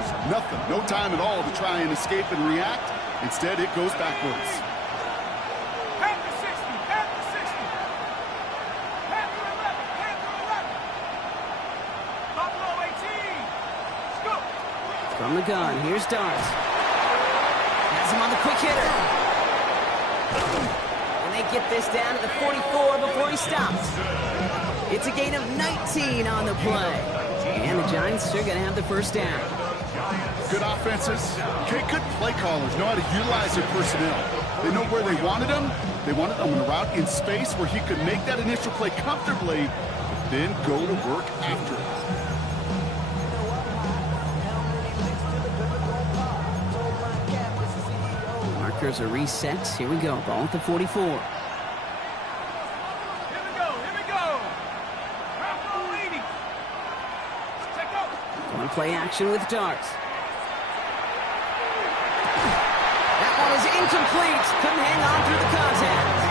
was nothing. No time at all to try and escape and react. Instead, it goes backwards. Panther 60, Panther 60. Panther 11, Panther 11. Buffalo 18. Scoop. From the gun, here's Darts. Has him on the quick hitter. And they get this down to the 44 before he stops. It's a gain of 19 on the play. And the Giants are going to have the first down. Good offenses. Okay, good play callers know how to utilize their personnel. They know where they wanted him. They wanted him on a route in space where he could make that initial play comfortably, but then go to work after it. Markers are reset. Here we go. Ball at the 44. Play action with Darts. That one is incomplete. Couldn't hang on through the contact.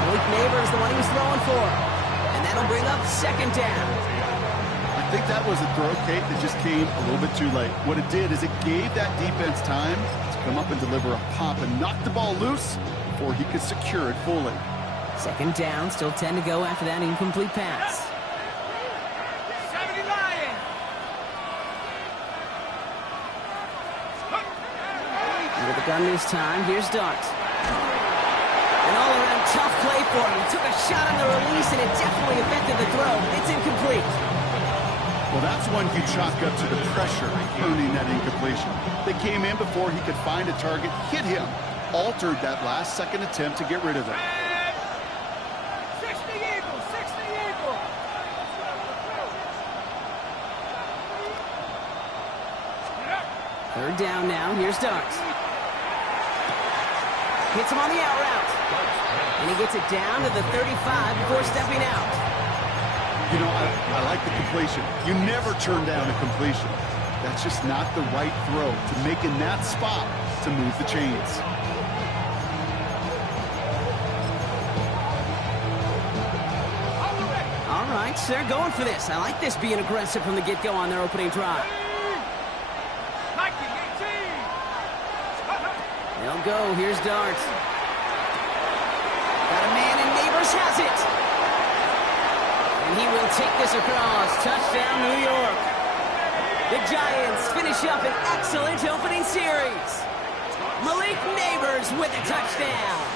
Malik Neighbors, the one he was throwing for. And that'll bring up second down. I think that was a throw, Kate, that just came a little bit too late. What it did is it gave that defense time to come up and deliver a pop and knock the ball loose before he could secure it fully. Second down, still 10 to go after that incomplete pass. Gun this time. Here's Darts. An all-around tough play for him. He took a shot on the release, and it definitely affected the throw. It's incomplete. Well, that's one you chalk up to the pressure earning that incompletion. They came in before he could find a target, hit him, altered that last-second attempt to get rid of it. 60 Eagles, 60 Eagles. Third down now. Here's Darts. Hits him on the out route. And he gets it down to the 35 before stepping out. You know, I like the completion. You never turn down a completion. That's just not the right throw to make in that spot to move the chains. All right, so they're going for this. I like this being aggressive from the get-go on their opening drive. They'll go. Here's Darts. Got a man, and Neighbors has it. And he will take this across. Touchdown, New York. The Giants finish up an excellent opening series. Malik Neighbors with a touchdown.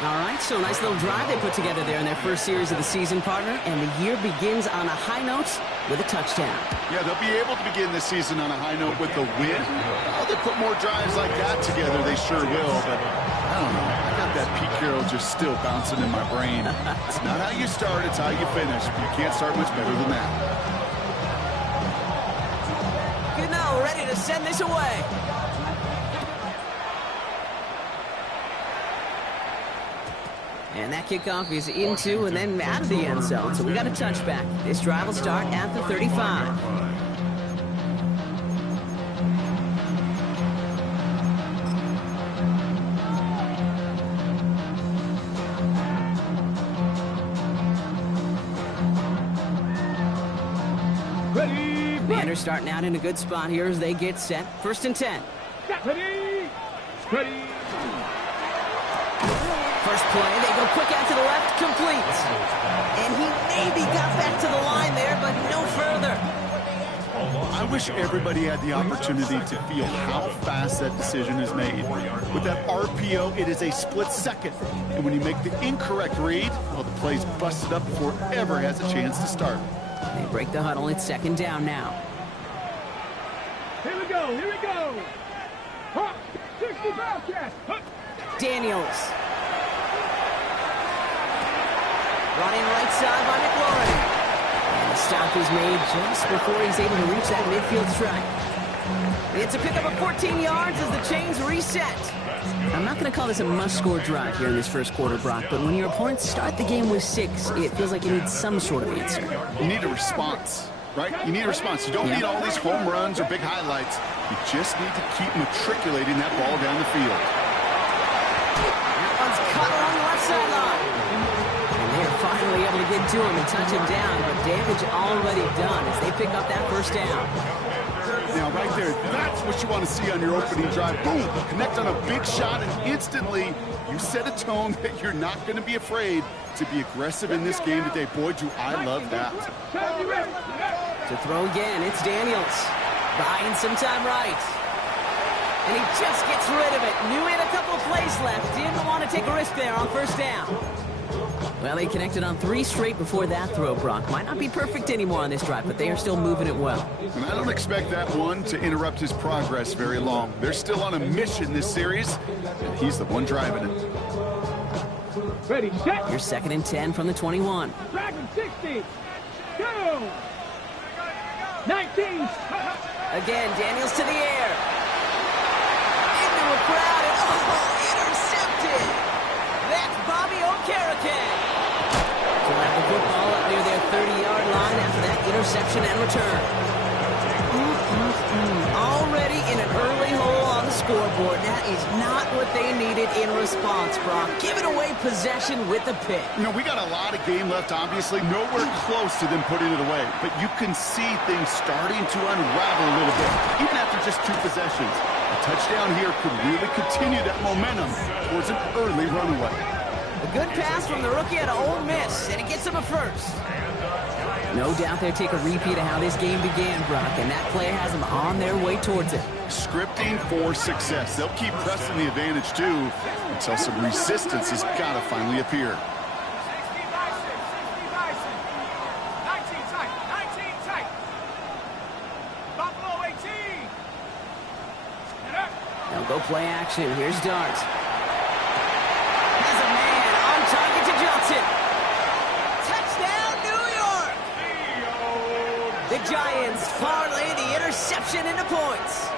All right, so a nice little drive they put together there in their first series of the season, partner. And the year begins on a high note with a touchdown. Yeah, they'll be able to begin the season on a high note with a win. Oh, they put more drives like that together, they sure will. But I don't know. I got that Pete Carroll just still bouncing in my brain. It's not how you start, it's how you finish. You can't start much better than that. Goodell ready to send this away. And that kickoff is into and then out of the end zone. So we got a touchback. This drive will start at the 35. Commanders starting out in a good spot here as they get set. First and 10. Ready. First play, they go quick out to the left, complete. And he maybe got back to the line there, but no further. I wish everybody had the opportunity to feel how fast that decision is made. With that RPO, it is a split second. And when you make the incorrect read, well, the play's busted up before it ever has a chance to start. They break the huddle. It's second down now. Here we go. 60 Bobcats. Daniels. Running right side by McLaurin. And the stop is made just before he's able to reach that midfield strike. It's a pickup of 14 yards as the chains reset. I'm not going to call this a must-score drive here in this first quarter, Brock, but when your opponents start the game with 6, it feels like you need some sort of answer. You need a response, right? You need a response. You don't need all these home runs or big highlights. You just need to keep matriculating that ball down the field. That one's cut along the left sideline. And they're finally able to get to him and touch him down, but damage already done as they pick up that first down. Now, right there, that's what you want to see on your opening drive. Boom! Connect on a big shot, and instantly you set a tone that you're not going to be afraid to be aggressive in this game today. Boy, do I love that. To throw again, it's Daniels. Buying some time right. And he just gets rid of it. Knew he had a couple of plays left. Didn't want to take a risk there on first down. Well, he connected on 3 straight before that throw, Brock. Might not be perfect anymore on this drive, but they are still moving it well. And I don't expect that one to interrupt his progress very long. They're still on a mission this series, and he's the one driving it. Ready, set. Here's 2nd and 10 from the 21. Dragon 60. Go. 19. Again, Daniels to the air. Into a crowd, and intercepted. That's Bobby Okereke. To have the football up near their 30-yard line after that interception and return. Already in an early hole on the scoreboard. That is not what they needed in response, Brock. Giving away possession with the pick. You know, we got a lot of game left, obviously. Nowhere close to them putting it away. But you can see things starting to unravel a little bit, even after just 2 possessions. A touchdown here could really continue that momentum towards an early runaway. A good pass from the rookie out of Ole Miss, and it gets him a first. No doubt they'll take a repeat of how this game began, Brock, and that play has them on their way towards it. Scripting for success. They'll keep pressing the advantage, too, until some resistance has got to finally appear. 60 Bison. 19 tight. 19 tight. Buffalo 18. Get up. Now go play action. Here's Dart. Has a man on target to Johnson. Touchdown, New York! The Giants parlay the interception into points.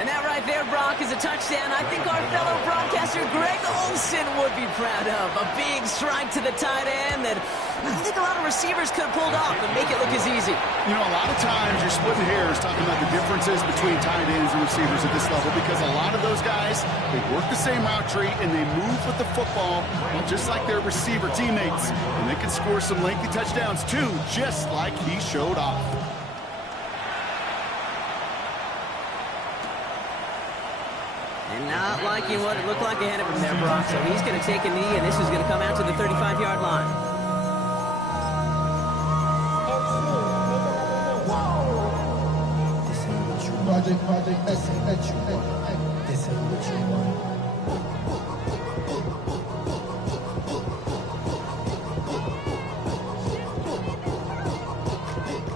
And that right there, Brock, is a touchdown I think our fellow broadcaster Greg Olsen would be proud of. A big strike to the tight end that I don't think a lot of receivers could have pulled off and make it look as easy. You know, a lot of times you're splitting hairs talking about the differences between tight ends and receivers at this level because a lot of those guys, they work the same route tree and they move with the football just like their receiver teammates. And they can score some lengthy touchdowns too, just like he showed off. And not liking what it looked like ahead of him there, Brock. So he's going to take a knee, and this is going to come out to the 35-yard line. Project, this is what you want.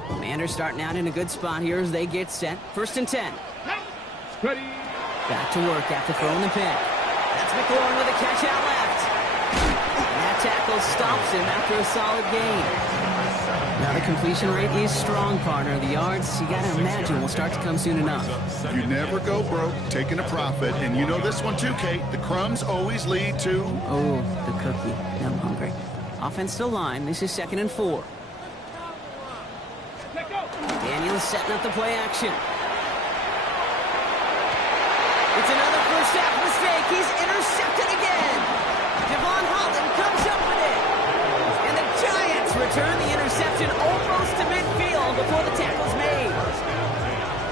Commanders starting out in a good spot here as they get set. 1st and 10. Ready. Back to work after throwing the pick. That's McLaurin with a catch out left. And that tackle stops him after a solid gain. Now the completion rate is strong, partner. The yards, you got to imagine, will start to come soon enough. You never go broke taking a profit. And you know this one too, Kate. The crumbs always lead to... Oh, the cookie. I'm hungry. Offense still line. This is 2nd and 4. Daniels setting up the play action. It's another first half mistake. He's intercepted again. Devon Holland comes up with it. And the Giants return the interception almost to midfield before the tackle's made.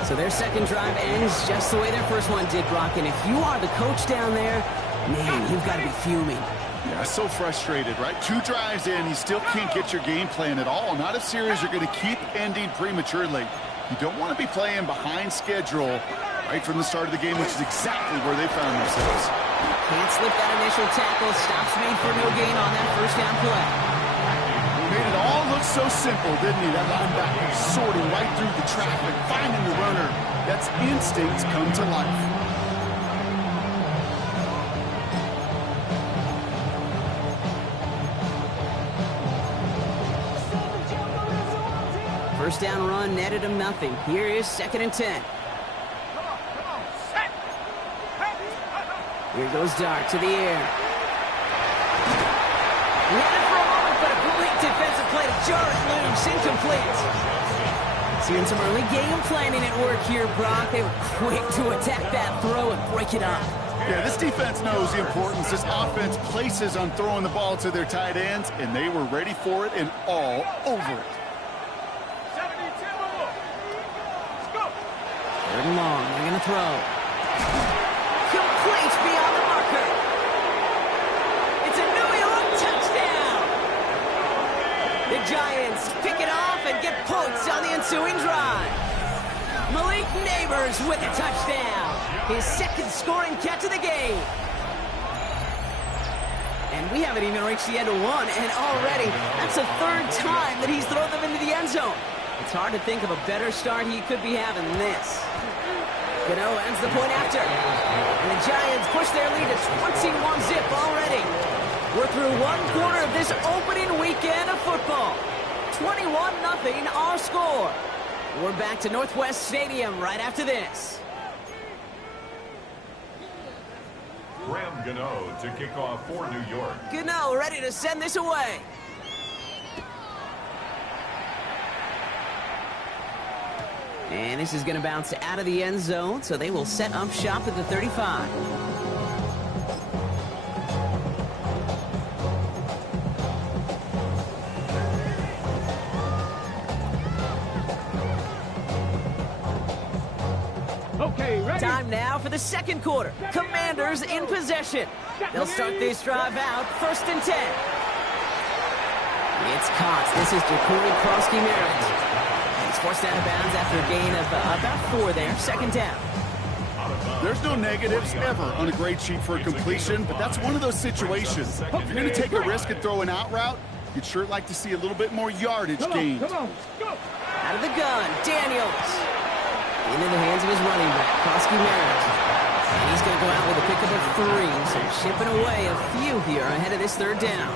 So their second drive ends just the way their first one did, Brock. And if you are the coach down there, man, you've got to be fuming. Yeah, so frustrated, right? 2 drives in, you still can't get your game plan at all. Not a series you're going to keep ending prematurely. You don't want to be playing behind schedule right from the start of the game, which is exactly where they found themselves. Can't slip that initial tackle. Stops made for no gain on that first down play. He made it all look so simple, didn't he? That linebacker sorting right through the traffic, finding the runner. That's instincts come to life. First down run netted him nothing. Here is 2nd and 10. Here goes Dart to the air. He had it for a moment, but a great defensive play to jar it loose. Incomplete. Seeing some early game planning at work here, Brock. They were quick to attack that throw and break it up. Yeah, this defense knows the importance this offense places on throwing the ball to their tight ends, and they were ready for it and all over it. 72. Let's go. Third and long. They're going to throw. Complete beyond the marker. It's a New York touchdown. The Giants pick it off and get points on the ensuing drive. Malik Neighbors with a touchdown. His second scoring catch of the game. And we haven't even reached the end of one, and already that's the third time that he's thrown them into the end zone. It's hard to think of a better start he could be having than this. Gano ends the point after. And the Giants push their lead to 21-zip already. We're through one quarter of this opening weekend of football. 21-0 our score. We're back to Northwest Stadium right after this. Graham Gano to kick off for New York. Gano ready to send this away. And this is going to bounce out of the end zone, so they will set up shop at the 35. Okay, ready. Time now for the second quarter. Commanders in possession. They'll start this drive out, 1st and 10. It's caught. This is Jacory Krosky-Merritt. He's forced out of bounds after a gain of about 4 there. 2nd down. There's no negatives ever on a grade sheet for a completion, but that's one of those situations. If you're going to take a risk and throw an out route, you'd sure like to see a little bit more yardage gained. Come on, go. Out of the gun, Daniels. Into the hands of his running back, Krosky-Merritt. And he's going to go out with a pickup of 3, so chipping away a few here ahead of this 3rd down.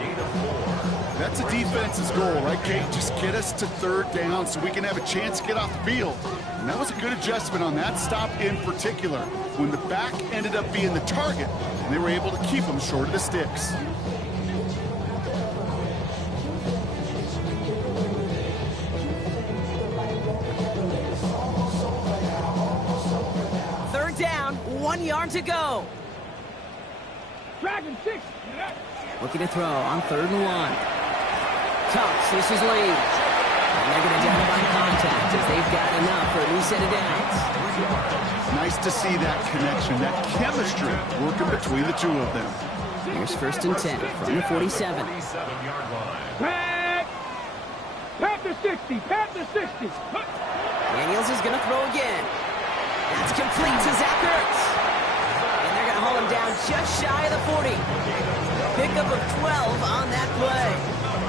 That's a defense's goal, right, Kate? Just get us to 3rd down so we can have a chance to get off the field. And that was a good adjustment on that stop in particular, when the back ended up being the target, and they were able to keep them short of the sticks. Third down, 1 yard to go. Dragon 6. Looking to throw on 3rd and 1. Tucks, this is Lee. And they're going to down by contact as they've got enough for a new set of downs. Nice to see that connection, that chemistry working between the two of them. Here's 1st and 10 from the 47. Pat the 60. Pat the 60. Daniels is going to throw again. That's complete to Zach Ertz. And they're going to haul him down just shy of the 40. Pickup of 12 on that play.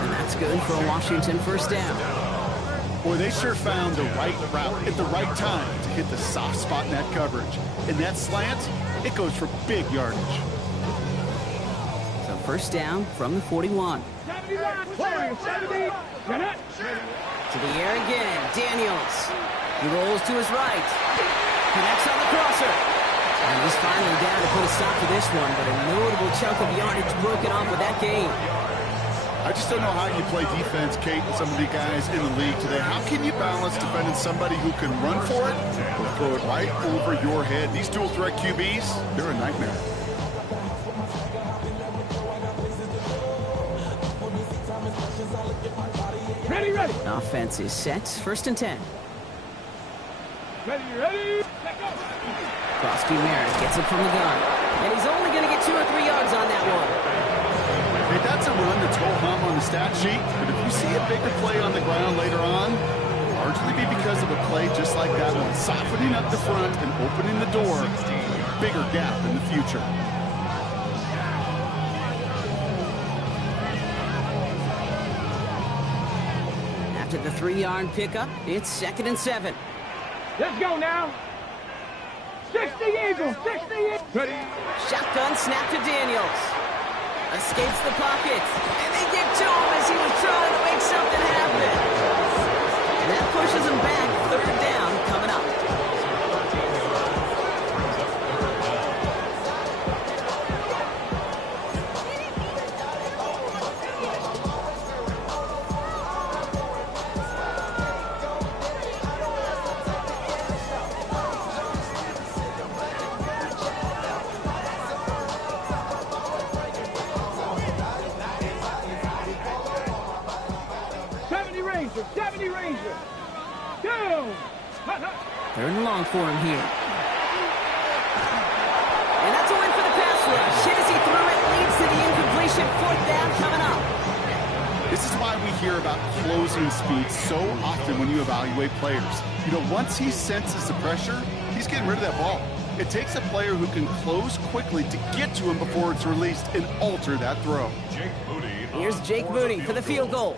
And that's good for a Washington 1st down. Boy, they sure found the right route at the right time to hit the soft spot in that coverage. And that slant, it goes for big yardage. So 1st down from the 41. 71. 70. Jeanette. To the air again, Daniels. He rolls to his right. Connects on the crosser. And he's finally down to put a stop to this one, but a notable chunk of yardage broken off with that game. I just don't know how you play defense, Kate, and some of the guys in the league today. How can you balance defending somebody who can run for it or throw it right over your head? These dual threat QBs, they're a nightmare. Ready, ready. Offense is set. 1st and 10. Ready, ready. Let go. Krosky-Merritt gets it from the gun. And he's only going to get 2 or 3 yards on that one. Hey, that's a run that's ho-hum on the stat sheet, but if you see a bigger play on the ground later on, largely be because of a play just like that one, softening up the front and opening the door, a bigger gap in the future. After the 3-yard pickup, it's 2nd and 7. Let's go now. 60 Eagles. 60 Eagles. Ready. Shotgun snap to Daniels. Escapes the pocket. And they get to him as he was trying to make something happen. And that pushes him back. 3rd down coming up. Ranger, 70 Ranger. Down. 3rd and long for him here. And that's a win for the pass rush. Hit as he threw it, leads to the incompletion. 4th down coming up. This is why we hear about closing speed so often when you evaluate players. You know, once he senses the pressure, he's getting rid of that ball. It takes a player who can close quickly to get to him before it's released and alter that throw. Here's Jake Moody for the field goal.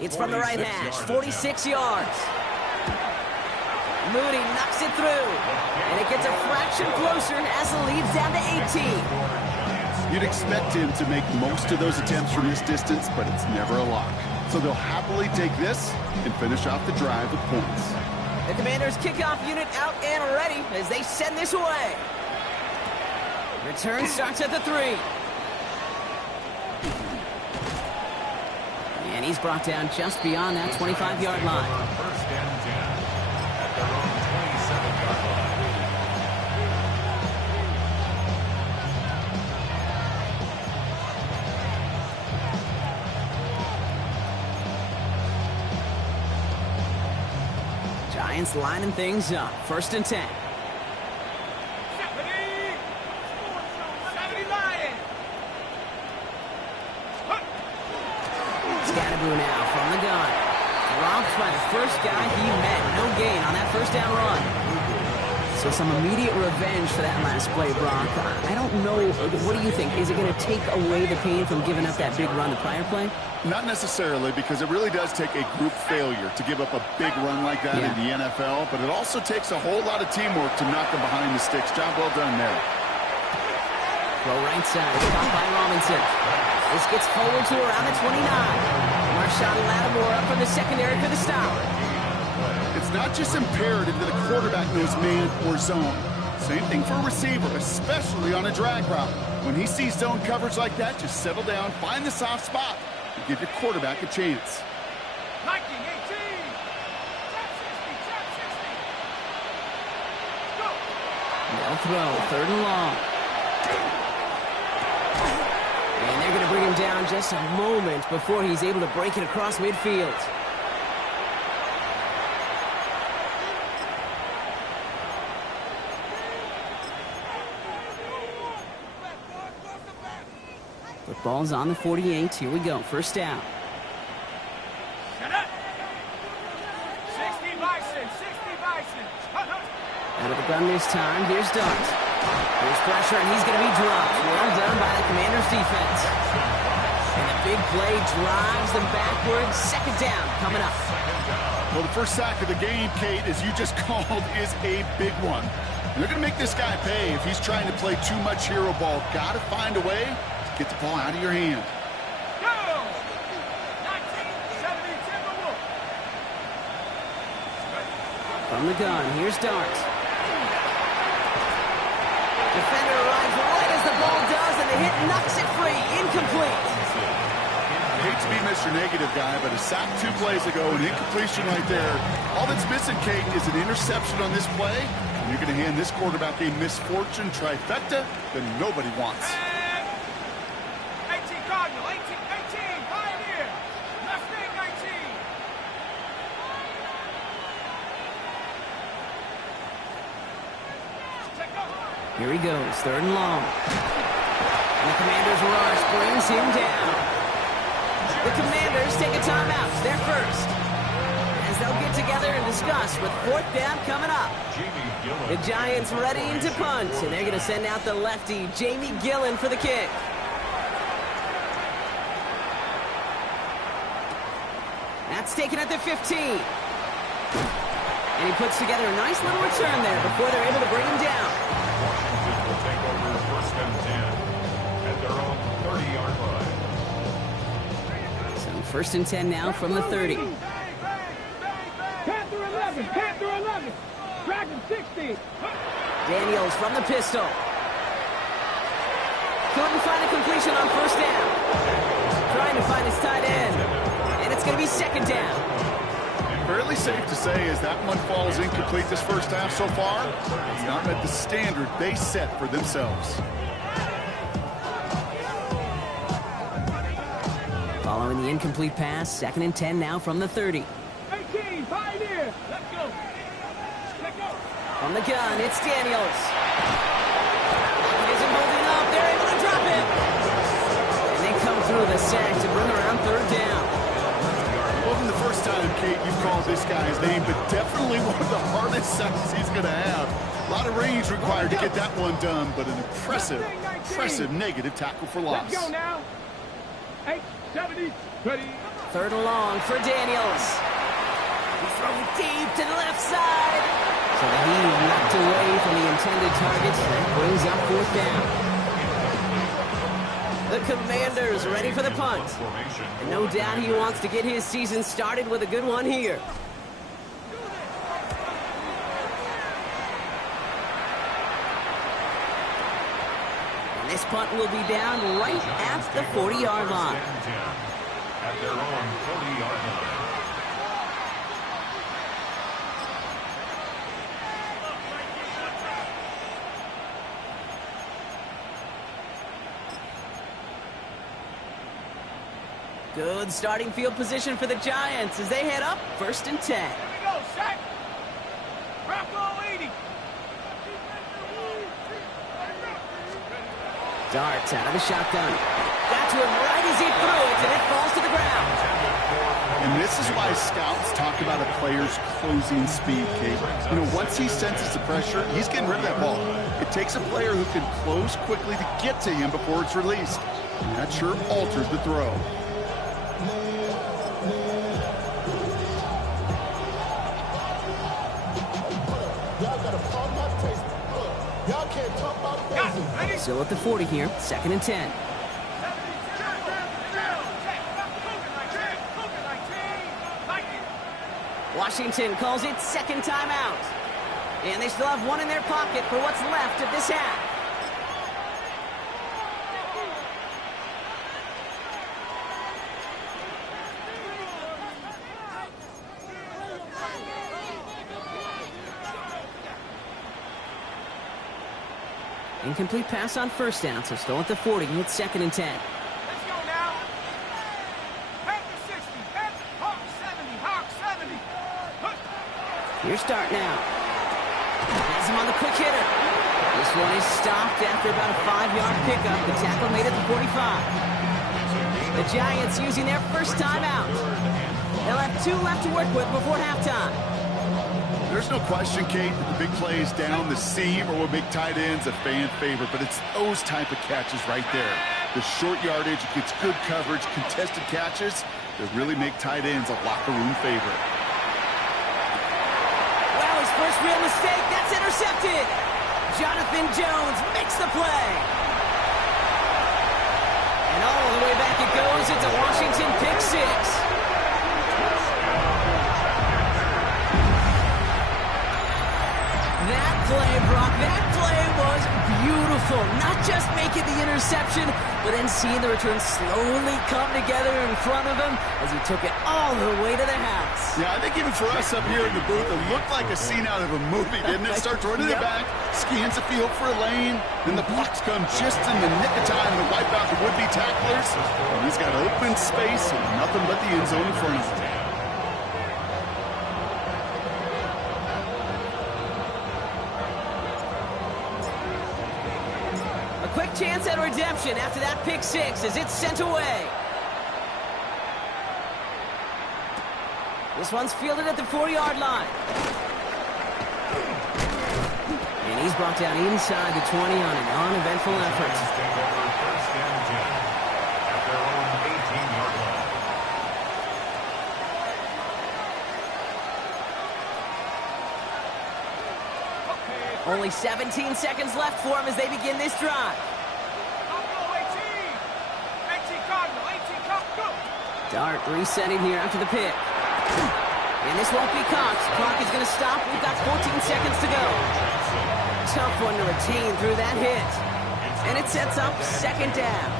It's from the right hash, 46 yards. Moody knocks it through, and it gets a fraction closer as the lead's down to 18. You'd expect him to make most of those attempts from this distance, but it's never a lock. So they'll happily take this and finish off the drive with points. The Commanders' kickoff unit out and ready as they send this away. Return starts at the 3. And he's brought down just beyond that 25-yard line. 1st and 10 at their own 27-yard line. Giants lining things up. 1st and 10. 70 Lions. Scatterboo now from the gun. Dropped by the first guy he met. No gain on that 1st down run. So some immediate revenge for that last play, Brock. I don't know. What do you think? Is it going to take away the pain from giving up that big run the prior play? Not necessarily, because it really does take a group failure to give up a big run like that in the NFL, but it also takes a whole lot of teamwork to knock them behind the sticks. Job well done there. Throw right side, caught by Robinson. This gets forward to around the 29. Marshawn Lattimore up from the secondary for the stop. It's not just imperative that a quarterback knows man or zone. Same thing for a receiver, especially on a drag route. When he sees zone coverage like that, just settle down, find the soft spot, and give your quarterback a chance. 19, 18. Tap 60, tap 60. Go. They'll throw, 3rd and long. And they're going to bring him down just a moment before he's able to break it across midfield. Football's on the 48. Here we go. 1st down. Shut up. 60 Bison, 60 Bison. Out of the gun this time. Here's Dart. Here's pressure, and he's going to be dropped. Well done by the Commanders' defense. And the big play drives them backwards. 2nd down coming up. Well, the first sack of the game, Kate, as you just called, is a big one. And they're going to make this guy pay if he's trying to play too much hero ball. Got to find a way to get the ball out of your hand. Go. 1970 Timberwolves. From the gun, here's Dart. Defender arrives right as the ball does, and the hit knocks it free. Incomplete. I hate to be Mr. Negative guy, but a sack 2 plays ago, an incompletion right there. All that's missing, Kate, is an interception on this play. And you're going to hand this quarterback a misfortune trifecta that nobody wants. 18 Cardinal, 18 Pioneer. Left wing 19. Check up. Here he goes, 3rd and long. And the Commanders' rush brings him down. The Commanders take a timeout. They're first. As they'll get together and discuss with 4th down coming up. The Giants ready to punt, and they're going to send out the lefty, Jamie Gillen, for the kick. That's taken at the 15. And he puts together a nice little return there before they're able to bring him down. Washington will take over 1st and 10 at their own 30-yard line. So 1st and 10 now from the 30. Panther 11, Panther 11. Dragon 60. Daniels from the pistol. Couldn't find a completion on 1st down. Trying to find his tight end. And it's going to be 2nd down. Fairly safe to say as that one falls incomplete this first half so far, it's not met the standard they set for themselves. Following the incomplete pass, 2nd and 10 now from the 30. 18, Pioneer. Let's go. Let's go. From the gun, it's Daniels. He isn't holding up. They're able to drop it. And they come through the sack to bring around 3rd down. Wasn't the first time, Kate, you've called this guy's name, but definitely one of the hardest sacks he's going to have. A lot of range required to get that one done, but an impressive negative tackle for loss. Let's go now. 8, 70, ready. 3rd and long for Daniels. He throws deep to the left side. So the heave knocked away from the intended target. That brings up 4th down. The Commanders ready for the punt. And no doubt he wants to get his season started with a good one here. And this punt will be down right at the 40-yard line. At their own 40-yard line. Good starting field position for the Giants as they head up 1st and 10. Here we go, sack. Rocco 80. Darts out of the shotgun. Got to him right as he threw it, and it falls to the ground. And this is why scouts talk about a player's closing speed, Kate. You know, once he senses the pressure, he's getting rid of that ball. It takes a player who can close quickly to get to him before it's released. And that sure alters the throw. Still at the 40 here, 2nd and 10. Washington calls it 2nd timeout. And they still have one in their pocket for what's left of this half. Incomplete pass on 1st down, so still at the 40. It's 2nd and 10. Let's go now. Panther 60, Panther, Hawk 70, Hawk 70. Here's start now. Has him on the quick hitter. This one is stopped after about a 5-yard pickup. The tackle made it to 45. The Giants using their first timeout. They'll have 2 left to work with before halftime. There's no question, Kate, that the big plays down the seam or with big tight ends a fan favorite, but it's those type of catches right there. The short yardage, it gets good coverage, contested catches that really make tight ends a locker room favorite. Well, his first real mistake, that's intercepted. Jonathan Jones makes the play. And all the way back it goes. It's a Washington pick 6. That play, Brock, that play was beautiful. Not just making the interception, but then seeing the return slowly come together in front of him as he took it all the way to the house. Yeah, I think even for us up here in the booth, it looked like a scene out of a movie, didn't it? Starts running the back, scans the field for a lane, then the blocks come just in the nick of time to wipe out the would-be tacklers. And he's got open space and nothing but the end zone in front of him. Quick chance at redemption after that pick 6 as it's sent away. This one's fielded at the 40-yard line. And he's brought down inside the 20 on an uneventful effort. Only 17 seconds left for him as they begin this drive. Dart resetting here after the pick. And this won't be caught. Clock is going to stop. We've got 14 seconds to go. Tough one to retain through that hit. And it sets up 2nd down.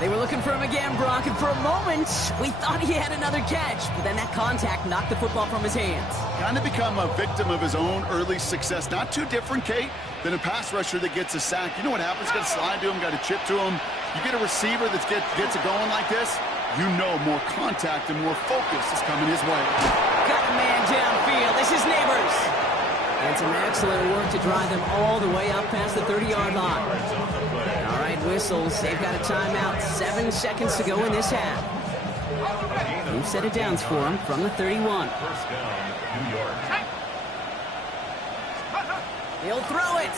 They were looking for him again, Brock, and for a moment, we thought he had another catch. But then that contact knocked the football from his hands. Kind of become a victim of his own early success. Not too different, Kate, than a pass rusher that gets a sack. You know what happens? Got to slide to him, got to chip to him. You get a receiver that gets it going like this, you know more contact and more focus is coming his way. Got a man downfield. This is Neighbors. And some excellent work to drive them all the way up past the 30-yard line. All right, whistles. They've got a timeout. 7 seconds to go in this half. New set of downs for them from the 31. First down, New York. He'll throw it.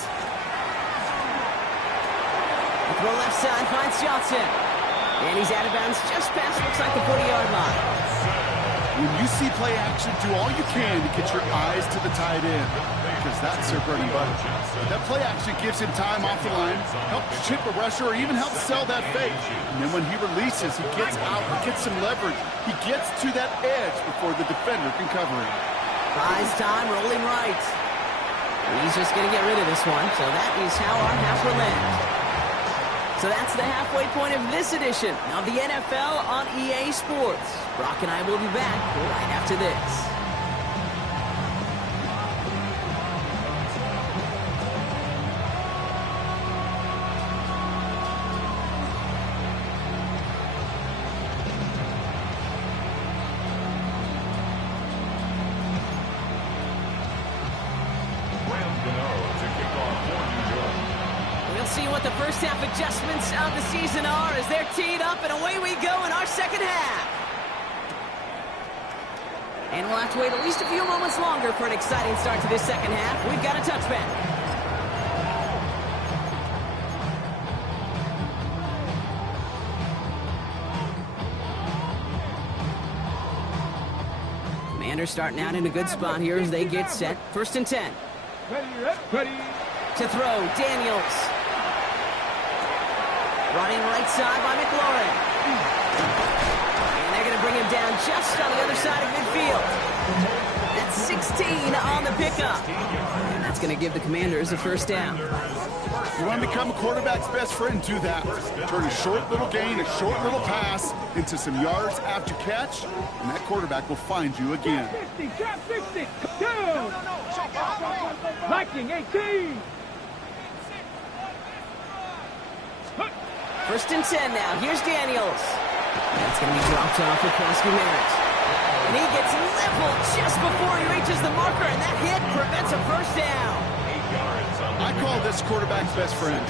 The throw left side finds Johnson. And he's out of bounds just past, looks like the 40-yard line. When you see play action, do all you can to get your eyes to the tight end, because that's their bread and butter. That play action gives him time off the line, helps chip a rusher, or even helps sell that fake. And then when he releases, he gets out, he gets some leverage. He gets to that edge before the defender can cover him. Buys time, rolling right. He's just going to get rid of this one, so that is how our half will end. So that's the halfway point of this edition of the NFL on EA Sports. Brock and I will be back right after this. See what the first half adjustments of the season are as they're teed up, and away we go in our second half. And we'll have to wait at least a few moments longer for an exciting start to this second half. We've got a touchback. Commanders starting out in a good spot here as they get set. 1st and 10. Ready. To throw, Daniels. Running right side by McLaurin. And they're going to bring him down just on the other side of midfield. That's 16 on the pickup. And that's going to give the Commanders a first down. You want to become a quarterback's best friend, do that. Turn a short little gain, a short little pass into some yards after catch, and that quarterback will find you again. 60, down. Viking 18. 1st and 10 now. Here's Daniels. That's going to be dropped off for Prosky Merritt. And he gets leveled just before he reaches the marker, and that hit prevents a first down. I call this quarterback's best friend.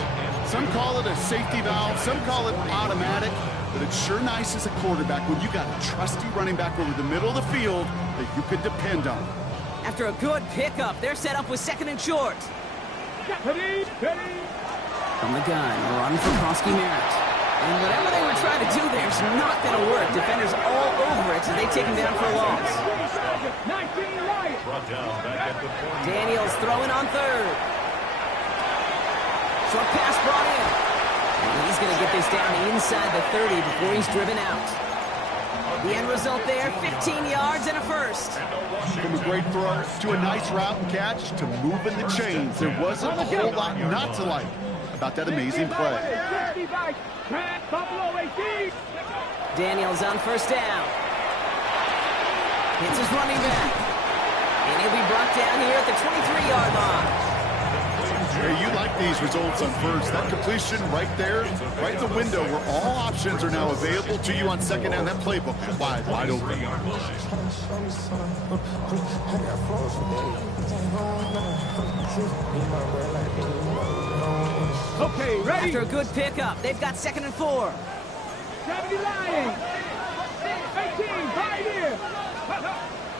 Some call it a safety valve, some call it automatic, but it's sure nice as a quarterback when you got a trusty running back over the middle of the field that you could depend on. After a good pickup, they're set up with 2nd and short. Ready. From the gun, a run for Prosky Merritt. And whatever they were trying to do there is not going to work. Defenders all over it as they take him down for a loss. 19 right. Daniels throwing on 3rd. Short pass brought in. And he's going to get this down inside the 30 before he's driven out. The end result there, 15 yards and a first. From a great throw to a nice route and catch to moving the chains, there wasn't a whole lot not to like about that amazing play. Daniels on 1st down. Hits his running back. And he'll be brought down here at the 23-yard line. Hey, you like these results on 1st. That completion right there, right in the window where all options are now available to you on 2nd down. That playbook is wide open. Okay, ready. After a good pickup, they've got 2nd and 4. 70 Lions. 18, right here.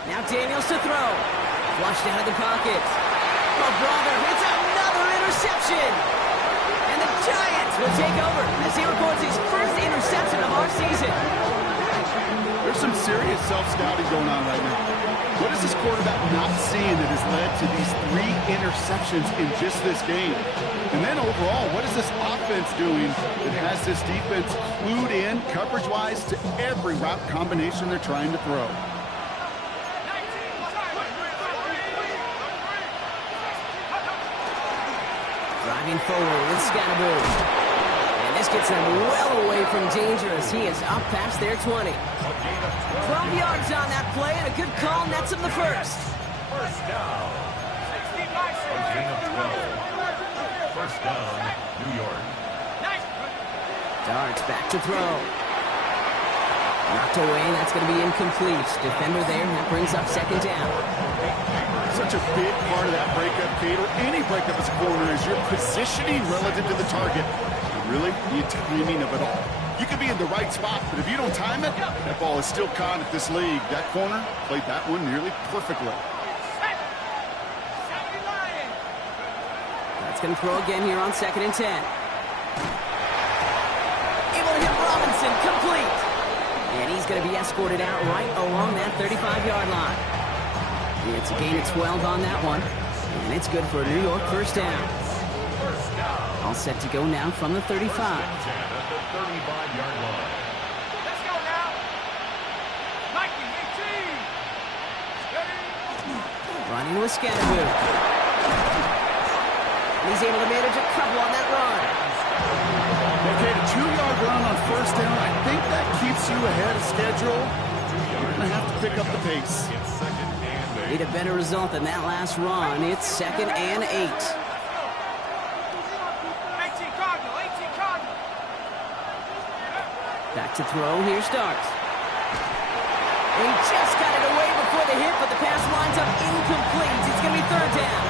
Now Daniels to throw. Flushed out of the pocket. Oh, brother, it's another interception. And the Giants will take over as he records his first interception of our season. There's some serious self-scouting going on right now. What is this quarterback not seeing that has led to these 3 interceptions in just this game? And then overall, what is this offense doing that has this defense clued in coverage-wise to every route combination they're trying to throw? Driving forward with Scatterbury. And this gets them well away from danger as he is up past their 20. 12 yards on that play, and a good call nets him the first. First down. A gain of 12. First down, New York. Darts back to throw. Knocked away, that's going to be incomplete. Defender there, and that brings up second down. Such a big part of that breakup, Kate, or any breakup as a corner, is your positioning relative to the target. And really, the timing of it all. You could be in the right spot, but if you don't time it, that ball is still caught at this league. That corner played that one nearly perfectly. That's going to throw again here on 2nd and 10. Able to hit Robinson, complete. And he's going to be escorted out right along that 35-yard line. It's a gain of 12 on that one, and it's good for a New York first down. All set to go now from the 35. At the 35-yard line. Let's go now. Nike 18. Running with Scannaboo. He's able to manage a couple on that run. Okay, a 2-yard run on first down. I think that keeps you ahead of schedule. You're going to have to pick up the pace. It's 2nd and 8. Need a better result than that last run. It's 2nd and 8. 18 Cardinal, 18 Cardinal. Back to throw. Here starts. He just got it away before the hit, but the pass winds up incomplete. It's going to be third down.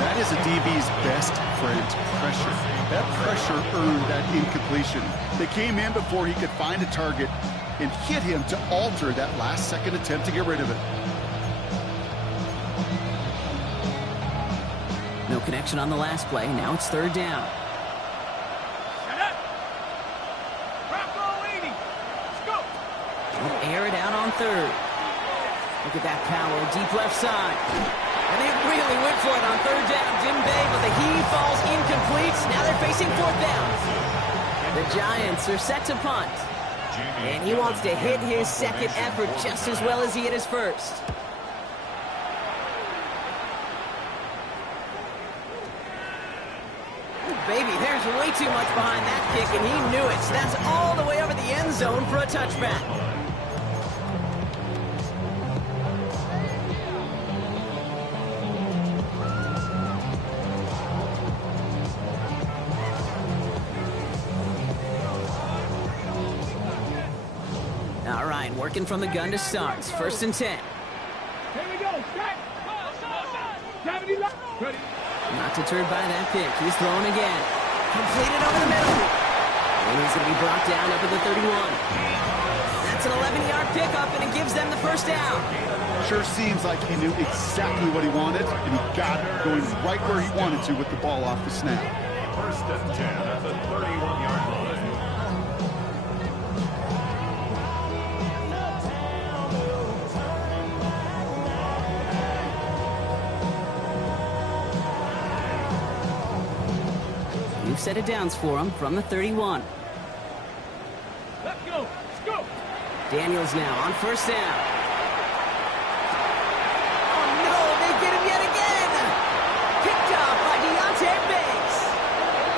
That is a DB's best friend, pressure. That pressure earned that incompletion. They came in before he could find a target and hit him to alter that last-second attempt to get rid of it. No connection on the last play. Now it's third down. Set up. Bronco 80. Let's go. He'll air it out on third. Look at that power. Deep left side. And they really went for it on third down. Jim Bay, but the heave falls incomplete. Now they're facing fourth down. The Giants are set to punt. And he wants to hit his second effort just as well as he hit his first. Baby, there's way too much behind that kick, and he knew it. So that's all the way over the end zone for a touchback. All right, working from the gun to start. It's 1st and 10. Here we go. Strike. 70 left. Ready. Not deterred by that pick. He's throwing again. Completed over the middle. And he's going to be brought down up at the 31. That's an 11-yard pickup, and it gives them the first down. Sure seems like he knew exactly what he wanted, and he got it going right where he wanted to with the ball off the snap. 1st and 10 at the 31-yard line. New set of downs for him from the 31. Let's go. Let's go. Daniels now on first down. Oh, no, they get him yet again. Picked up by Deontay Banks.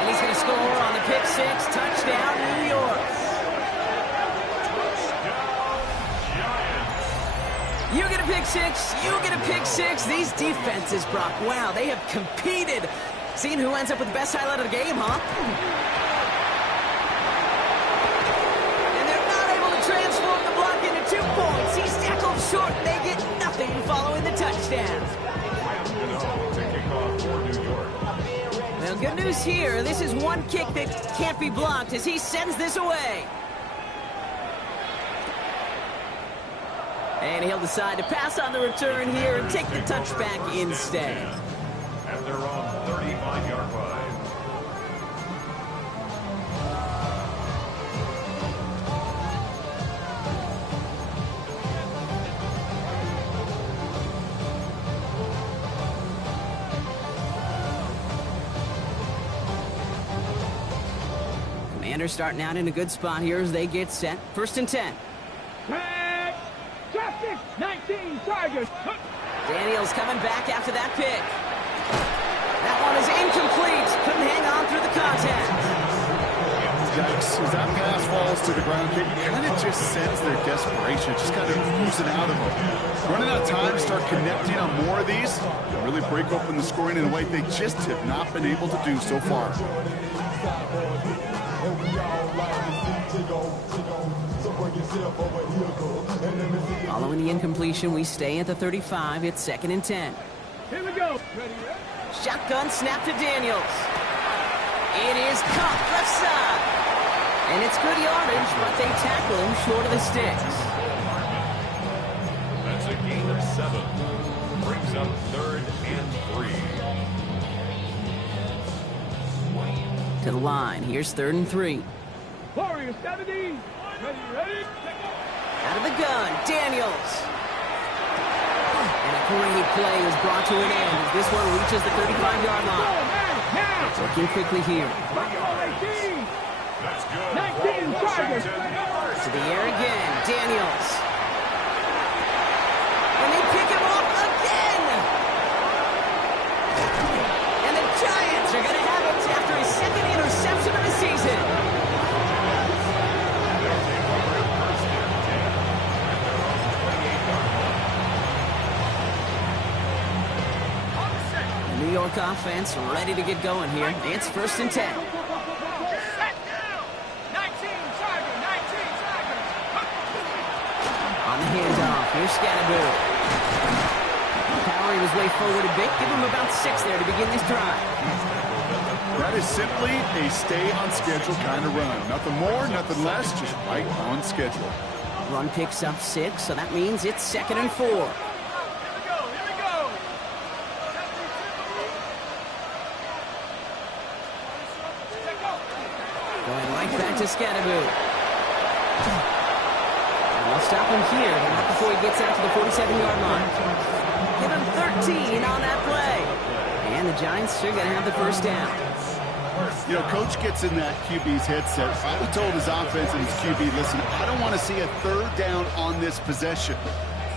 And he's going to score on the pick six. Touchdown, New York. You get a pick six. You get a pick six. These defenses, Brock, wow, they have competed. Seeing who ends up with the best highlight of the game, huh? And they're not able to transform the block into 2 points. He's tackled short, and they get nothing following the touchdown. To kick off for New York. Well, good news here. This is one kick that can't be blocked as he sends this away. And he'll decide to pass on the return here and take the touchback instead. At their own 35-yard line. Commanders starting out in a good spot here as they get set. 1st and 10. Tag. Justice. 19 Tigers. Daniels coming back after that pick. That one is incomplete. Couldn't hang on through the contact. Yikes. As that pass falls to the ground, you kind of just sense their desperation, just kind of oozing out of them. Running out of time, start connecting on more of these, and really break open the scoring in a way they just have not been able to do so far. Following the incompletion, we stay at the 35. It's 2nd and 10. Here we go. Shotgun snap to Daniels. It is caught left side. And it's good yardage, but they tackle him short of the sticks. That's a gain of 7. Brings up 3rd and 3. To the line. Here's 3rd and 3. Warriors 70. Ready. Out of the gun, Daniels. And a great play is brought to an end as this one reaches the 35-yard line. Working quickly here. That's good. 19 Chargers. To the air again, Daniels. And they pick him off again. And the Giants are going to have it after his 2nd interception of the season. The New York offense ready to get going here. It's 1st and 10. On the handoff, here's Scatterboo. Powering his way forward a bit. Give him about 6 there to begin this drive. That is simply a stay-on-schedule kind of run. Nothing more, nothing less, just right on schedule. Run picks up 6, so that means it's 2nd and 4. Going right back to Scatterboo. And they'll stop him here, but not before he gets out to the 47-yard line. Give him 13 on that play. And the Giants are going to have the 1st down. You know, Coach gets in that QB's headset. He told his offense and his QB, listen, I don't want to see a 3rd down on this possession.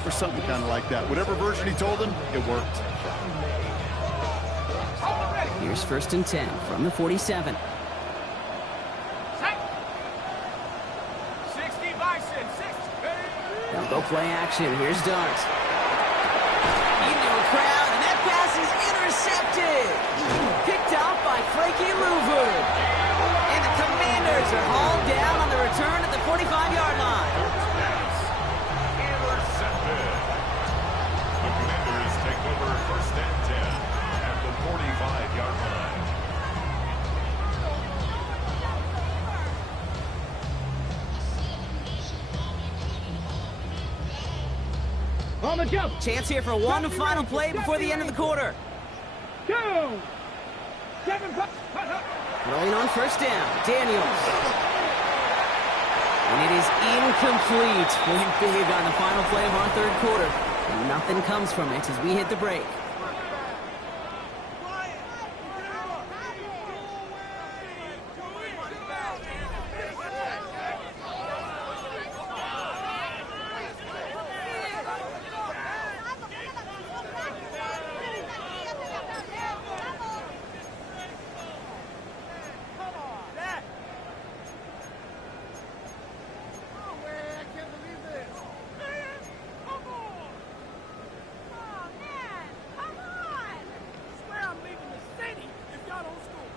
Or something kind of like that. Whatever version he told him, it worked. Here's 1st and 10 from the 47. 60 Bison, 60. They'll go play action. Here's Dart. Into a crowd, and that pass is intercepted. Picked off by Frankie Louver. And the Commanders are hauled down on the return at the 45-yard line. Intercepted. The Commanders take over 1st and 10 at the 45-yard line. On the jump. Chance here for one final play before the end of the quarter. 2. 7. Throwing on 1st down, Daniels. And it is incomplete. Went big on the final play of our 3rd quarter. And nothing comes from it as we hit the break.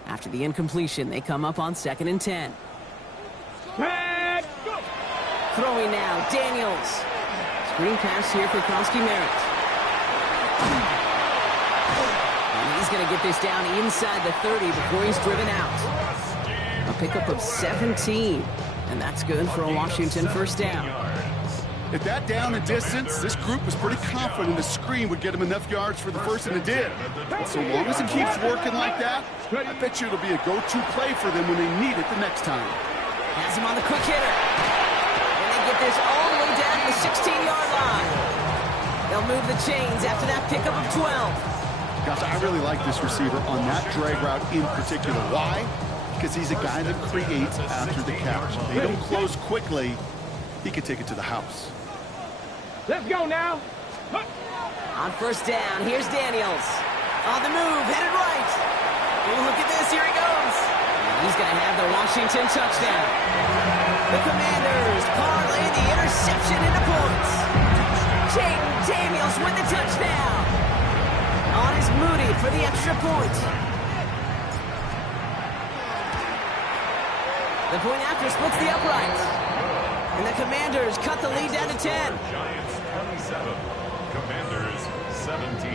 After the incompletion, they come up on 2nd and 10. Throwing now, Daniels. Screen pass here for Kronsky Merritt. And he's going to get this down inside the 30 before he's driven out. A pickup of 17. And that's good for a Washington 1st down. At that down and distance, this group was pretty confident the screen would get him enough yards for the 1st, and it did. And so long as it keeps working like that, I bet you it'll be a go-to play for them when they need it the next time. Has him on the quick hitter. And they get this all the way down to the 16-yard line. They'll move the chains after that pickup of 12. Gosh, I really like this receiver on that drag route in particular. Why? Because he's a guy that creates after the catch. They don't close quickly. He could take it to the house. Let's go now. On 1st down, here's Daniels. On the move, headed right. Oh, look at this, here he goes. And he's going to have the Washington touchdown. The Commanders parlay the interception into points. Jaden Daniels with the touchdown. On is Moody for the extra point. The point after splits the uprights. And the Commanders cut the lead down to 10. Giants 27, Commanders 17.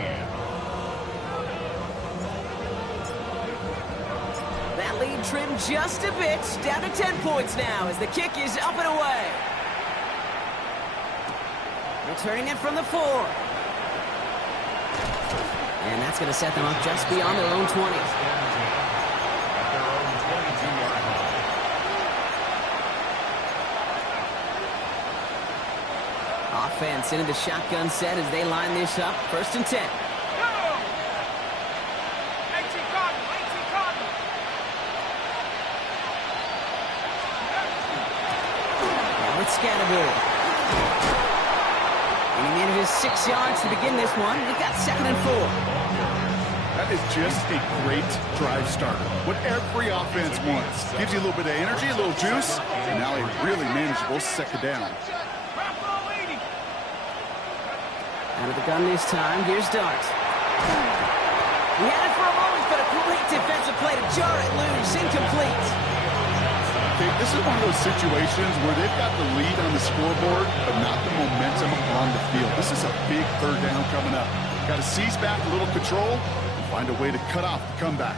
That lead trimmed just a bit, down to 10 points now as the kick is up and away. Returning it from the 4. And that's going to set them up just beyond their own 20. At their own 22-yard line. Offense into the shotgun set as they line this up. 1st and 10. Go! 18 Cardinal, 18 Cardinal. Now it's Scatterbury. And he manages 6 yards to begin this one. We've got 2nd and 4. That is just a great drive starter. What every offense wants. Gives you a little bit of energy, a little juice, and now a really manageable 2nd down. Buffalo leading. Out of the gun this time, here's Dart. He had it for a moment, but a great defensive play to jar it loose. Incomplete. Okay, this is one of those situations where they've got the lead on the scoreboard, but not the momentum on the field. This is a big 3rd down coming up. Got to seize back a little control and find a way to cut off the comeback.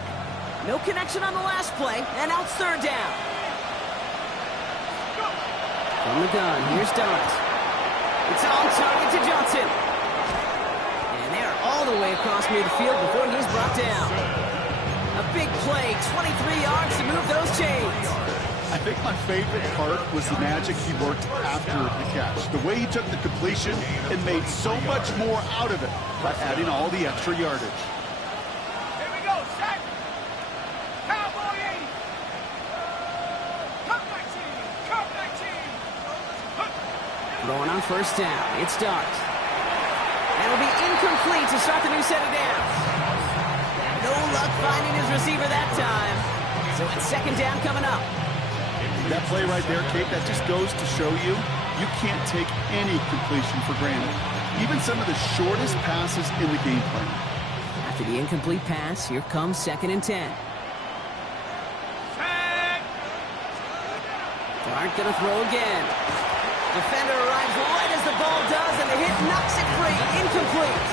No connection on the last play, and now it's 3rd down. From the gun, here's Dart. It's on target to Johnson. And they're all the way across midfield before he's brought down. A big play, 23 yards to move those chains. I think my favorite part was the magic he worked after the catch. The way he took the completion and made so much more out of it by adding all the extra yardage. Here we go, set. Cowboy 80. Come 19. Come 19. Going on 1st down, it's Dart. And it'll be incomplete to start the new set of downs. No luck finding his receiver that time. So it's 2nd down coming up. That play right there, Kate, that just goes to show you, you can't take any completion for granted. Even some of the shortest passes in the game plan. After the incomplete pass, here comes 2nd and 10. Set. Dart gonna throw again. Defender arrives right as the ball does, and the hit knocks it free. Incomplete.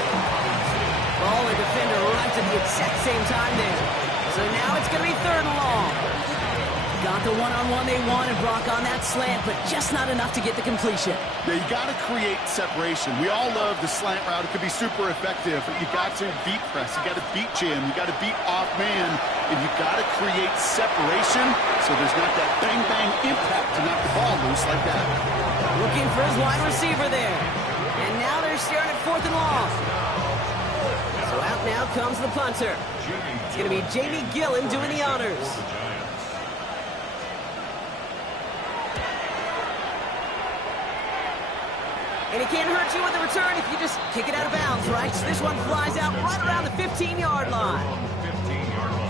Ball and defender arrived at the exact same time there. So now it's gonna be 3rd and long. Got the one-on-one they wanted, Brock, on that slant, but just not enough to get the completion. Yeah, you got to create separation. We all love the slant route. It could be super effective, but you got to beat press. You got to beat jam. You got to beat off man, and you got to create separation so there's not that bang-bang impact to knock the ball loose like that. Looking for his wide receiver there. And now they're staring at 4th and long. So out now comes the punter. It's going to be Jamie Gillen doing the honors. And it can't hurt you with the return if you just kick it out of bounds, right? So this one flies out right around the 15-yard line. 15-yard line.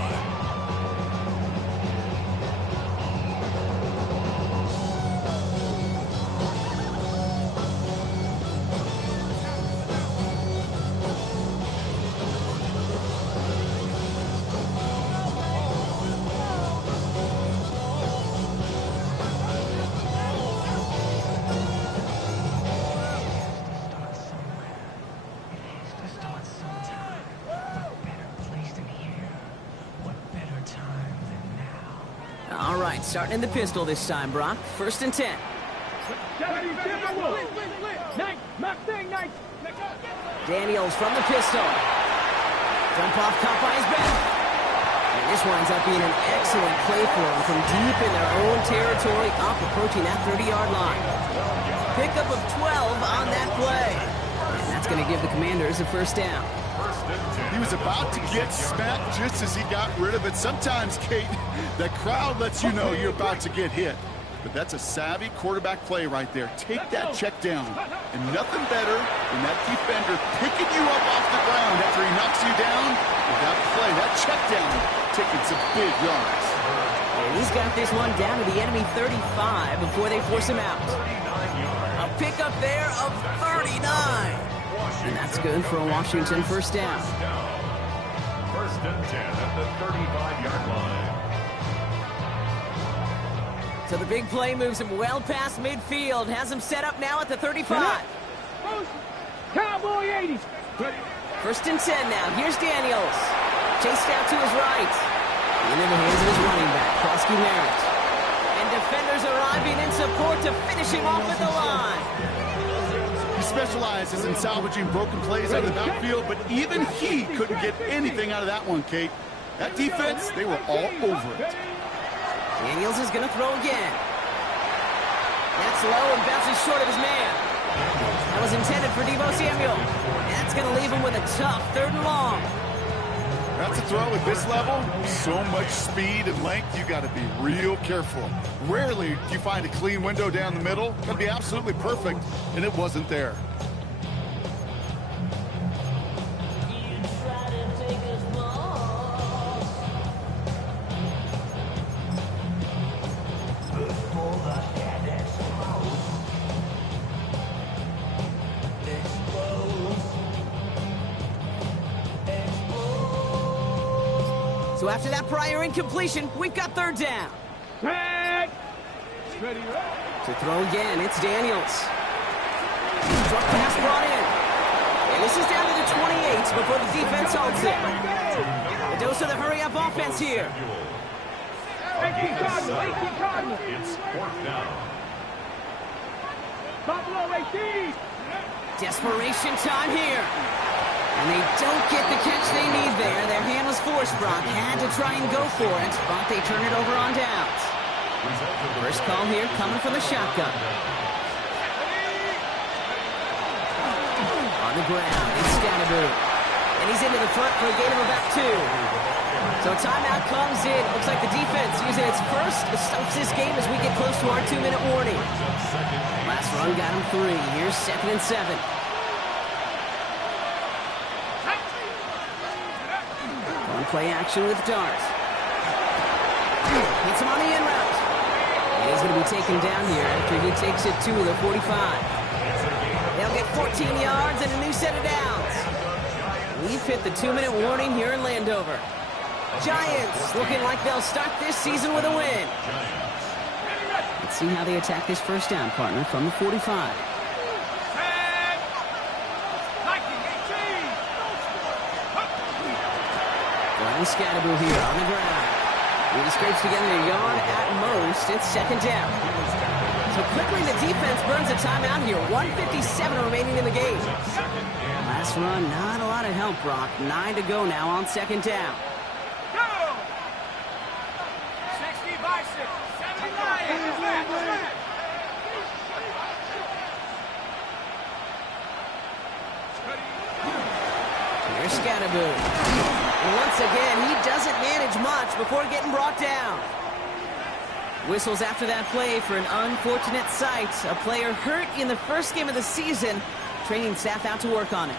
All right, starting in the pistol this time, Brock. 1st and 10. Daniels from the pistol. Jump off caught by his back. And this winds up being an excellent play for him from deep in their own territory, up approaching that 30-yard line. Pickup of 12 on that play. And that's going to give the Commanders a 1st down. He was about to get smacked just as he got rid of it. Sometimes, Kate, the crowd lets you know you're about to get hit. But that's a savvy quarterback play right there. Take that check down. And nothing better than that defender picking you up off the ground after he knocks you down. With that play, that check down, taking some big yards. And he's got this one down to the enemy 35 before they force him out. A pickup there of 39. And that's good for a Washington 1st down. 1st and 10 at the 35-yard line. So the big play moves him well past midfield, has him set up now at the 35. Cowboy 80. First and 10 now. Here's Daniels. Chased out to his right. Into the hands of his running back, Krosky Merritt. And defenders arriving in support to finish him off at the line. He specializes in salvaging broken plays out of the backfield, but even he couldn't get anything out of that one, Kate. That defense, they were all over it. Daniels is going to throw again. That's low and bounces short of his man. That was intended for Deebo Samuel. That's going to leave him with a tough 3rd and long. That's a throw at this level. So much speed and length, you got to be real careful. Rarely do you find a clean window down the middle. That'd be absolutely perfect, and it wasn't there. So after that prior incompletion, we've got 3rd down. Ready. To throw again, it's Daniels. Short pass brought in. And this is down to the 28 before the defense holds it. A dose of the hurry-up offense here. 18 Cardinal. It's 4th down. Buffalo 18. Desperation time here. And they don't get the catch they need there. Their hand was forced, Brock. Had to try and go for it, but they turn it over on downs. First call here coming from the shotgun. On the ground, it's Scatterboo. And he's into the front for a gain of about 2. So timeout comes in. Looks like the defense using its first. It stops this game as we get close to our 2-minute warning. Last run got him 3. Here's 2nd and 7. Play action with Dart. Hits him on the in route. And he's going to be taken down here after he takes it to the 45. They'll get 14 yards and a new set of downs. We've hit the 2-minute warning here in Landover. Giants looking like they'll start this season with a win. Let's see how they attack this first down, partner, from the 45. Scatterboo here on the ground. He scrapes together a yard at most. It's 2nd down. So quickly the defense burns a timeout here. 1:57 remaining in the game. Last run, not a lot of help, Brock. 9 to go now on 2nd down. Go! 60 by 6. 79. Here's Scatterboo. And once again, he doesn't manage much before getting brought down. Whistles after that play for an unfortunate sight. A player hurt in the first game of the season. Training staff out to work on it.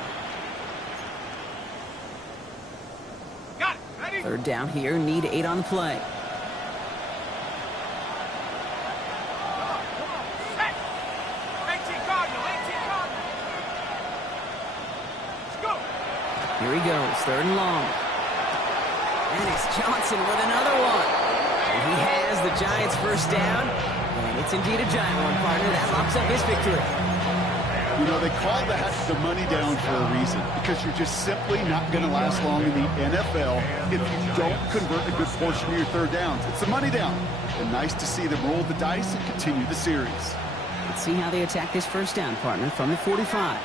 Got it. Ready? 3rd down here. Need 8 on the play. Set. 18 Cardinal. Let's go. Here he goes. 3rd and long. And it's Johnson with another one. And he has the Giants' first down. And it's indeed a giant one, partner. That locks up his victory. You know, they call that the money down for a reason, because you're just simply not going to last long in the NFL if you don't convert a good portion of your 3rd downs. It's the money down. And nice to see them roll the dice and continue the series. Let's see how they attack this first down, partner, from the 45.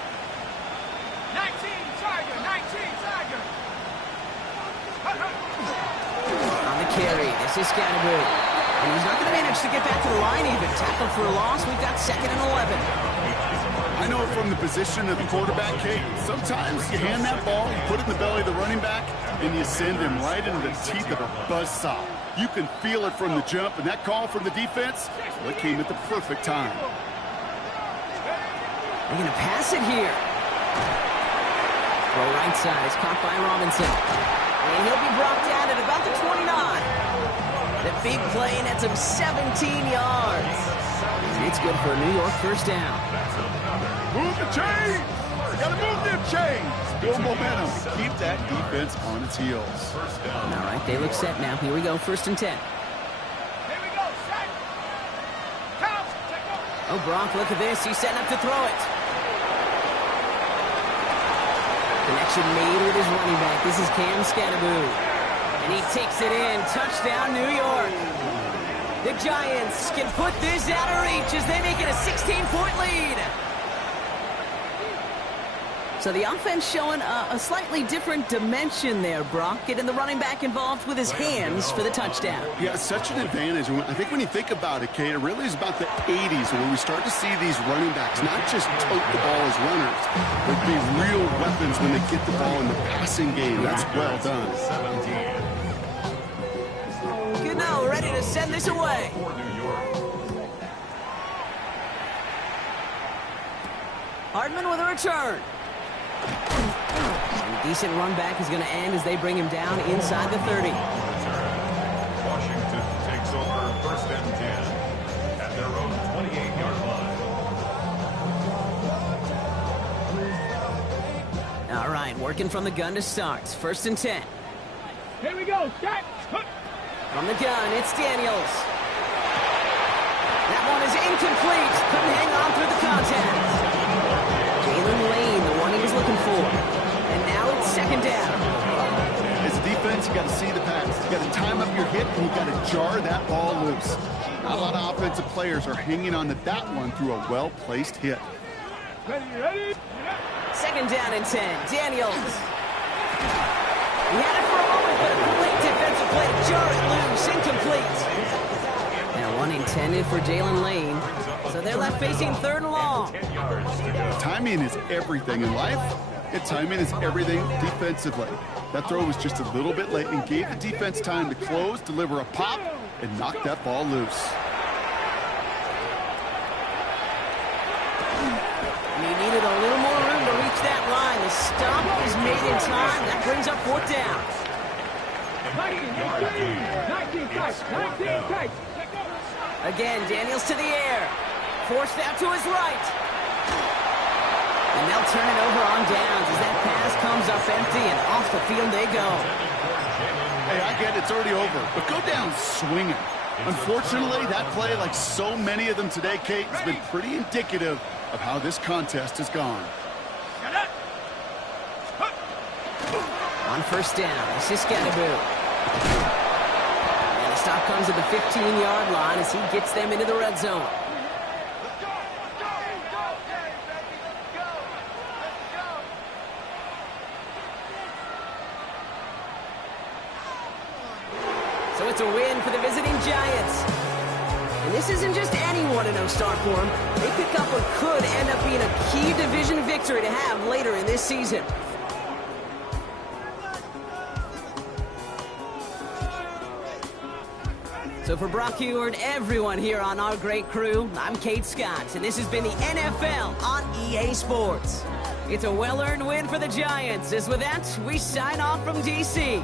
19 Tiger. 19 Tiger. On the carry, this is Scatterboo. And he's not going to manage to get back to the line even. Tackled for a loss. We've got 2nd and 11. I know from the position of the quarterback, Kate, sometimes you hand that ball, you put it in the belly of the running back, and you send him right into the teeth of a buzzsaw. You can feel it from the jump, and that call from the defense, well, it came at the perfect time. They're going to pass it here. Throw right side is caught by Robinson. And he'll be brought down at about the 29. The big play nets him 17 yards. And it's good for a New York first down. Move the chains! Gotta move them chains! Build momentum. Keep that defense on its heels. All right, they look set now. Here we go, 1st and 10. Here we go. Set. Oh, Brock, look at this. He's setting up to throw it. Connection made with his running back. This is Cam Scatteroo. And he takes it in. Touchdown, New York. The Giants can put this out of reach as they make it a 16-point lead. So the offense showing a slightly different dimension there, Brock. Getting the running back involved with his hands for the touchdown. Yeah, such an advantage. I think when you think about it, Kate, it really is about the 80s where we start to see these running backs not just tote the ball as runners, but be real weapons when they get the ball in the passing game. That's well done. 17. Gano ready to send this away. For New York. Hardman with a return. A decent run back is going to end as they bring him down inside the 30. Washington takes over first and 10 at their own 28-yard line. All right, working from the gun to start. First and 10. Here we go. Start. From the gun, it's Daniels. That one is incomplete. Couldn't hang on through the contact. Jalen Lane, the one he was looking for. And now it's second down. As a defense, you got to see the pass. You got to time up your hit, and you got to jar that ball loose. Not a lot of offensive players are hanging on to that one through a well-placed hit. Ready? Second down and 10. Daniels. He had it for a moment, but a great defensive play to jar it loose. Incomplete. And one intended for Jalen Lane. So they're left facing third and long. Timing is everything in life, and timing is everything defensively. That throw was just a little bit late and gave the defense time to close, deliver a pop, and knock that ball loose. And he needed a little more room to reach that line. The stop is made in time. That brings up fourth down. 19 tight. Again, Daniels to the air. Forced out to his right. And they'll turn it over on downs as that pass comes up empty and off the field they go. Hey, I get it, it's already over, but go down swinging. Unfortunately, that play, like so many of them today, Kate, has been pretty indicative of how this contest has gone. On first down, this is Scatteroo. And the stop comes at the 15-yard line as he gets them into the red zone. So it's a win for the visiting Giants. And this isn't just any 1-0 start for them. They pick up what could end up being a key division victory to have later in this season. So for Brock Huard and everyone here on our great crew, I'm Kate Scott, and this has been the NFL on EA Sports. It's a well-earned win for the Giants, as with that, we sign off from D.C.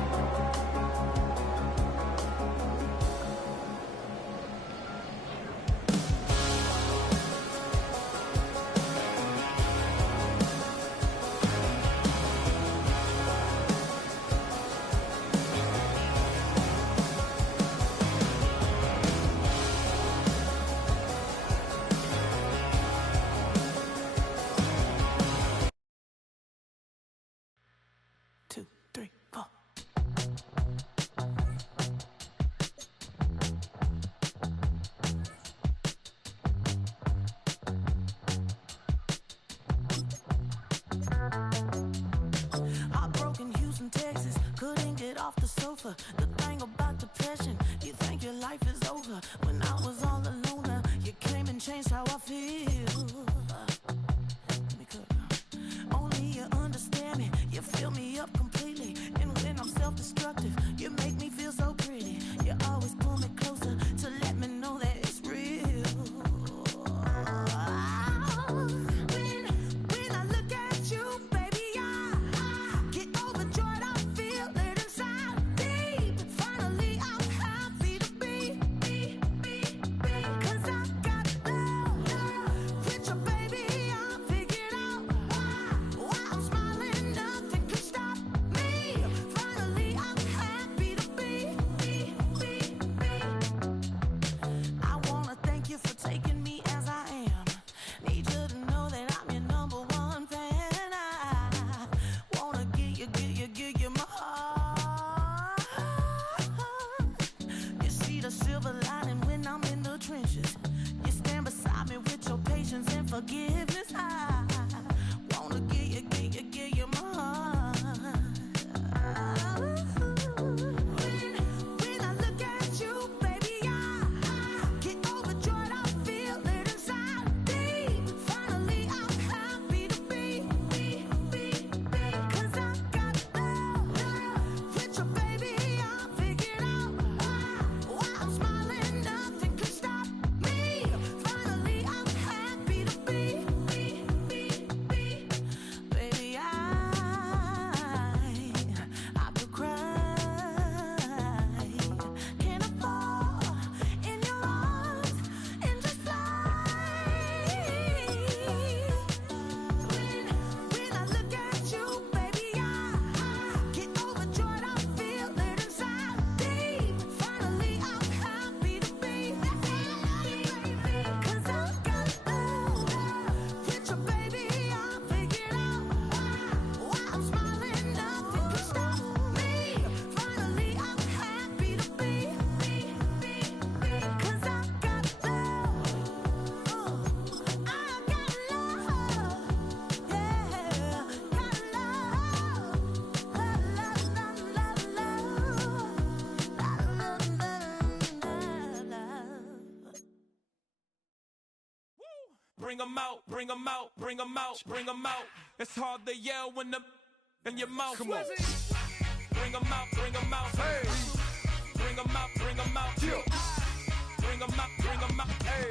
The thing about depression, you think your life is over. When I was all alone, you came and changed how I feel. Let me cook. Only you understand me, you fill me up completely. And when I'm self-destructive, you make me feel so pretty. You always pull me closer to let me know that it's real. When I look at you, baby, I get overjoyed. I feel it inside. Finally, I'm happy to be, 'cause I got love with your baby. I figured out why I'm smiling. Nothing can stop me. Finally, I'm happy. bring 'em out, bring 'em out, bring 'em out, bring 'em out. It's hard to yell when the in your mouth. Come on. Bring 'em out, bring 'em out. Hey. Bring 'em out, bring 'em out. Yeah. Bring 'em out, bring 'em out. Hey.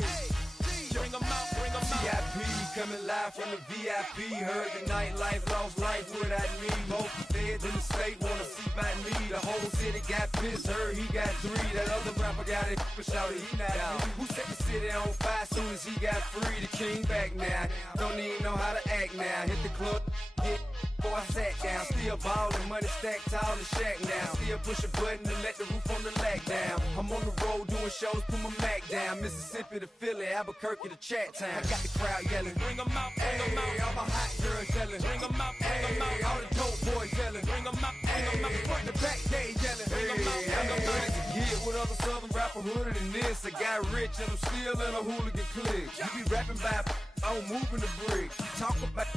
Bring 'em out, bring 'em out. VIP coming live from the VIP. Heard the nightlife, lost life without me. Both feds in the state wanna see by me. The whole city got pissed, heard he got 3. That other rapper got it, but shouted he not out. Who set the city on fire soon as he got free? The king back now, don't even know how to act now. Hit the club, get before I sat down. Still ballin', money stacked tall in shack now. Still push a button to let the roof on the lack down. I'm on the road doing shows, put my Mac down. Mississippi to Philly, Albuquerque to Chat Town. I got the crowd yelling. Bring 'em out, bring 'em out. Hey, all my hot girls yelling. Bring 'em out, bring 'em out. Hey, all the dope boys yelling. Bring 'em out, bring 'em out. Hey, front to back, they yelling. Bring 'em out, bring 'em out. Hey, to get with other southern rapper hooded than this. I got rich and I'm still in a hooligan clique. You be rapping by I'm moving the bricks. You talk about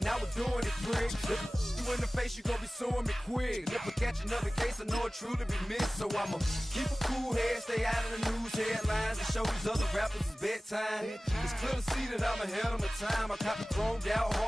now we're doing it, prick. If you in the face, you gon' be suing me quick. And if I catch another case, I know it truly be missed. So I'ma keep a cool head, stay out of the news headlines, and show these other rappers it's bedtime. It's clear to see that I'm ahead of my time. I cop the chromed out hard.